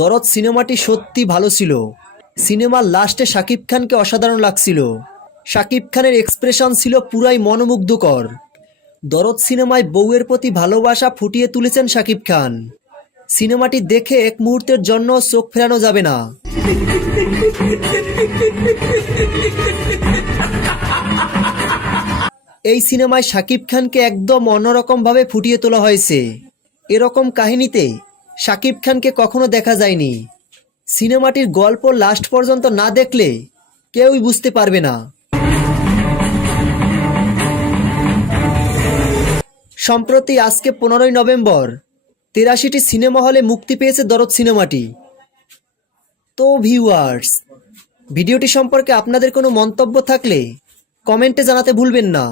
দরদ সিনেমাটি সত্যি ভালো ছিল। সিনেমার লাস্টে শাকিব খানকে অসাধারণ লাগছিল। শাকিব খানের এক্সপ্রেশন ছিল পুরাই মনোমুগ্ধকর। দরদ সিনেমায় বউয়ের প্রতি ভালোবাসা ফুটিয়ে তুলেছেন শাকিব খান। সিনেমাটি দেখে এক মুহূর্তের জন্য চোখ ফেরানো যাবে না। এই সিনেমায় শাকিব খানকে একদম অন্যরকমভাবে ফুটিয়ে তোলা হয়েছে। এরকম কাহিনীতে শাকিব খানকে কখনো দেখা যায়নি। সিনেমাটির গল্প লাস্ট পর্যন্ত না দেখলে কেউই বুঝতে পারবে না। সম্প্রতি আজকে পনেরোই নভেম্বর, তেরাশিটি সিনেমা হলে মুক্তি পেয়েছে দরদ সিনেমাটি। তো ভিউয়ার্স, ভিডিওটি সম্পর্কে আপনাদের কোনো মন্তব্য থাকলে কমেন্টে জানাতে ভুলবেন না।